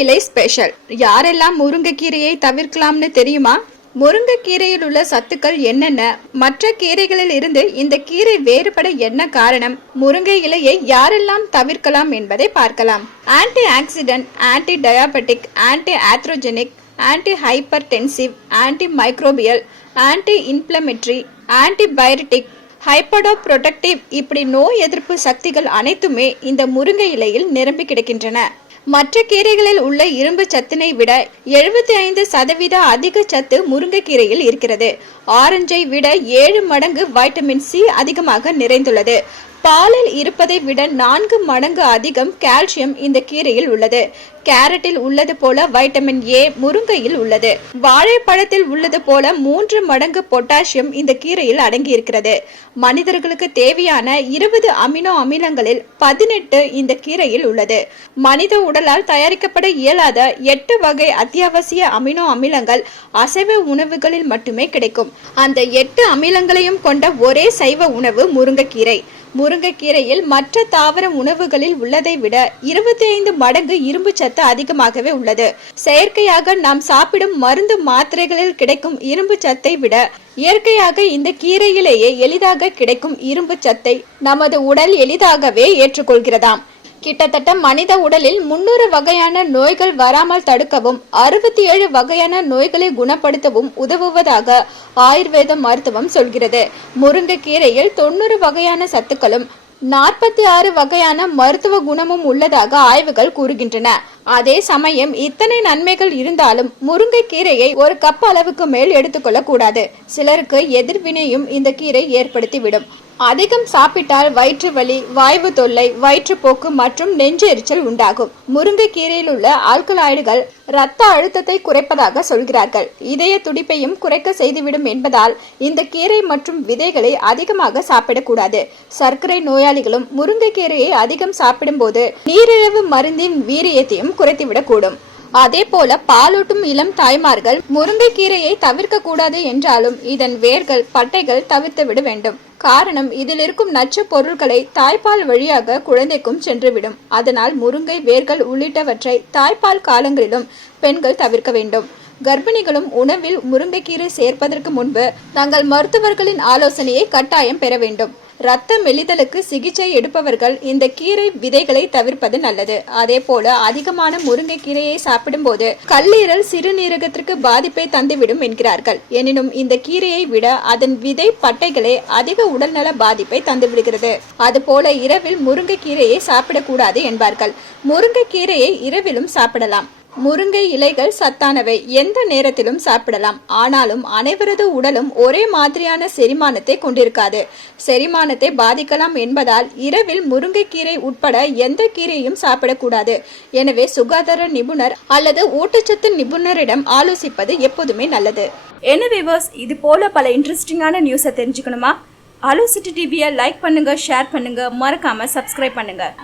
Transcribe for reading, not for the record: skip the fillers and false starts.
இலை ஸ்பெஷல். யாரெல்லாம் முருங்கைக்கீரையை தவிர்க்கலாம்னு தெரியுமா? முருங்கைக்கீரையில் உள்ள சத்துக்கள் என்னென்ன, மற்ற கீரைகளில் இருந்து இந்த கீரை வேறுபட என்ன காரணம், முருங்கை இலையை யாரெல்லாம் தவிர்க்கலாம் என்பதை பார்க்கலாம். Antioxidant, anti diabetic, anti atherogenic, anti hypertensive, anti microbial, anti inflammatory, antibiotic, hepatoprotective, இப்படி நோய் எதிர்ப்பு சக்திகள் அனைத்துமே இந்த முருங்கை இலையில் நிரம்பி கிடக்கின்றன. மற்ற கீரைகளில் உள்ள இரும்பு சத்தினை விட 75% அதிக சத்து முருங்கைக்கீரையில் இருக்கிறது. ஆரஞ்சை விட 7 மடங்கு வைட்டமின் சி அதிகமாக நிறைந்துள்ளது. பாலில் இருப்பதை விட 4 மடங்கு அதிகம் கால்சியம் இந்த கீரையில் உள்ளது. கேரட்டில் உள்ளது போல வைட்டமின் ஏ முருங்கையில் உள்ளது. வாழைப்பழத்தில் உள்ளது போல 3 மடங்கு பொட்டாசியம் இந்த கீரையில் அடங்கி இருக்கிறது. மனிதர்களுக்கு தேவையான 20 அமினோ அமிலங்களில் 18 இந்த கீரையில் உள்ளது. மனித உடலால் தயாரிக்கப்பட இயலாத 8 வகை அத்தியாவசிய அமினோ அமிலங்கள் அசைவ உணவுகளில் மட்டுமே கிடைக்கும். அந்த 8 அமிலங்களையும் கொண்ட ஒரே சைவ உணவு முருங்கைக்கீரை. முருங்கைக்கீரையில் மற்ற தாவர உணவுகளில் உள்ளதை விட 25 மடங்கு இரும்பு சத்து அதிகமாகவே உள்ளது. செயற்கையாக நாம் சாப்பிடும் மருந்து மாத்திரைகளில் கிடைக்கும் இரும்பு சத்தை விட இயற்கையாக இந்த கீரையிலேயே எளிதாக கிடைக்கும் இரும்பு சத்தை நமது உடல் எளிதாகவே ஏற்றுக்கொள்கிறதாம். கிட்டத்தட்ட மனித உடலில் 300 வகையான நோய்கள் வராமல் தடுக்கவும் 67 வகையான நோய்களை குணப்படுத்தவும் உதவுவதாக ஆயுர்வேத மருத்துவம் சொல்கிறது. முருங்கைக்கீரையில் 90 வகையான சத்துக்களும் 46 வகையான மருத்துவ குணமும் உள்ளதாக ஆய்வுகள் கூறுகின்றன. அதே சமயம் இத்தனை நன்மைகள் இருந்தாலும் முருங்கைக்கீரையை ஒரு கப் அளவுக்கு மேல் எடுத்துக்கொள்ள கூடாது. சிலருக்கு எதிர்வினையும் இந்த கீரை ஏற்படுத்திவிடும். அதிகம் சாப்பிட்டால் வயிற்று வலி, வாய்வு தொல்லை, வயிற்றுப்போக்கு மற்றும் நெஞ்சு எரிச்சல் உண்டாகும். முருங்கைக்கீரையில் உள்ள ஆல்கலாய்டுகள் இரத்த அழுத்தத்தை குறைப்பதாக சொல்கிறார்கள். இதய துடிப்பையும் குறைக்க செய்துவிடும் என்பதால் இந்த கீரை மற்றும் விதைகளை அதிகமாக சாப்பிடக்கூடாது. சர்க்கரை நோயாளிகளும் முருங்கைக்கீரையை அதிகம் சாப்பிடும் போது நீரிழிவு மருந்தின் வீரியத்தையும் குறைத்துவிடக்கூடும். அதே போல பாலூட்டும் இளம் தாய்மார்கள் முருங்கைக்கீரையை தவிர்க்க கூடாது என்றாலும் இதன் வேர்கள், பட்டைகள் தவிர்த்து விட வேண்டும். காரணம், இதில் இருக்கும் நச்சு பொருட்களை தாய்ப்பால் வழியாக குழந்தைக்கும் சென்றுவிடும். அதனால் முருங்கை வேர்கள் உள்ளிட்டவற்றை தாய்ப்பால் காலங்களிலும் பெண்கள் தவிர்க்க வேண்டும். கர்ப்பிணிகளும் உணவில் முருங்கைக்கீரை சேர்ப்பதற்கு முன்பு தங்கள் மருத்துவர்களின் ஆலோசனையை கட்டாயம் பெற வேண்டும். இரத்த மெலிதலுக்கு சிகிச்சை எடுப்பவர்கள் இந்த கீரை விதைகளை தவிர்ப்பது நல்லது. அதே போல அதிகமான முருங்கைக்கீரையை சாப்பிடும் போது கல்லீரல், சிறுநீரகத்திற்கு பாதிப்பை தந்துவிடும் என்கிறார்கள். எனினும் இந்த கீரையை விட அதன் விதை, பட்டைகளே அதிக உடல்நல பாதிப்பை தந்துவிடுகிறது. அதுபோல இரவில் முருங்கைக்கீரையை சாப்பிடக்கூடாது என்பார்கள். முருங்கைக்கீரையை இரவிலும் சாப்பிடலாம். முருங்கை இலைகள் சத்தானவை, எந்த நேரத்திலும் சாப்பிடலாம். ஆனாலும் அனைவரது உடலும் ஒரே மாதிரியான செரிமானத்தை கொண்டிருக்காது. செரிமானத்தை பாதிக்கலாம் என்பதால் இரவில் முருங்கைக்கீரை உட்பட எந்த கீரையும் சாப்பிடக்கூடாது. எனவே சுகாதார நிபுணர் அல்லது ஊட்டச்சத்து நிபுணரிடம் ஆலோசிப்பது எப்போதுமே நல்லது. என்ன வியூவர்ஸ், இது போல பல இன்ட்ரெஸ்டிங்கான நியூஸை தெரிஞ்சுக்கணுமா? அலோ சிட்டி டிவியை லைக் பண்ணுங்க, ஷேர் பண்ணுங்க, மறக்காம சப்ஸ்கிரைப் பண்ணுங்க.